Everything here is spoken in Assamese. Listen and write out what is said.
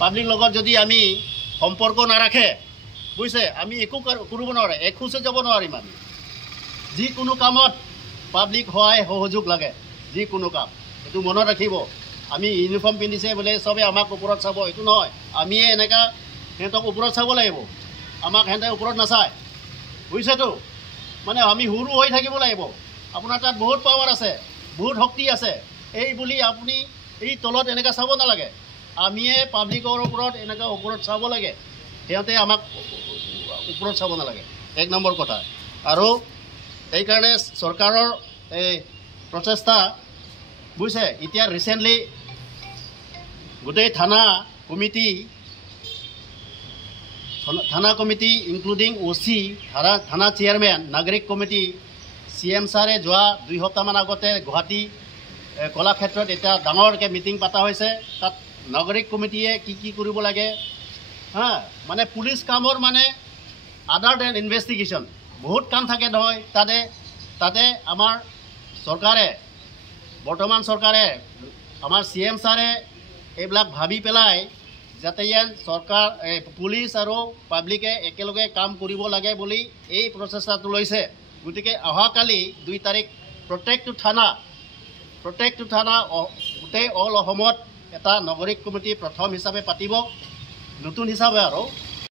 পাব্লিক লগত যদি আমি সম্পৰ্ক নাৰাখে বুজিছে আমি একো কৰিব নোৱাৰে এখোজে যাব নোৱাৰিম আমি যিকোনো কামত পাব্লিক সহায় সহযোগ লাগে যিকোনো কাম এইটো মনত ৰাখিব আমি ইউনিফৰ্ম পিন্ধিছে বোলে চবে আমাক ওপৰত চাব এইটো নহয় আমিয়ে এনেকুৱা সিহঁতক ওপৰত চাব লাগিব আমাক সিহঁতে ওপৰত নাচায় বুজিছেতো মানে আমি সৰু হৈ থাকিব লাগিব আপোনাৰ তাত বহুত পাৱাৰ আছে বহুত শক্তি আছে এই বুলি আপুনি এই তলত এনেকৈ চাব নালাগে আমিয়ে পাব্লিকৰ ওপৰত এনেকৈ ওপৰত চাব লাগে সিহঁতে আমাক ওপৰত চাব নালাগে 1 নম্বৰ কথা আৰু এইকাৰণে চৰকাৰৰ এই প্ৰচেষ্টা বুজিছে এতিয়া ৰিচেণ্টলি গোটেই থানা কমিটি ইনক্লুডিং OC থানা চেয়াৰমেন নাগৰিক কমিটি CM ছাৰে যোৱা 2 সপ্তাহমান আগতে গুৱাহাটী কলাক্ষেত্ৰত এটা ডাঙৰকৈ মিটিং পতা হৈছে তাত নাগৰিক কমিটিয়ে কি কৰিব লাগে হা মানে পুলিচ কামৰ মানে আদাৰ দেন ইনভেষ্টিগেশ্যন বহুত কাম থাকে নহয় তাতে আমাৰ চৰকাৰে বৰ্তমান চৰকাৰে আমাৰ CM ছাৰে এইবিলাক ভাবি পেলাই যাতে চৰকাৰ পুলিচ আৰু পাব্লিকে একেলগে কাম কৰিব লাগে বুলি এই প্ৰচেষ্টাটো লৈছে গতিকে অহাকালি 2 তাৰিখ প্ৰত্যেকটো থানা গোটেই অল অসমত এটা নাগৰিক কমিটি প্ৰথম হিচাপে পাতিব নতুন হিচাপে আৰু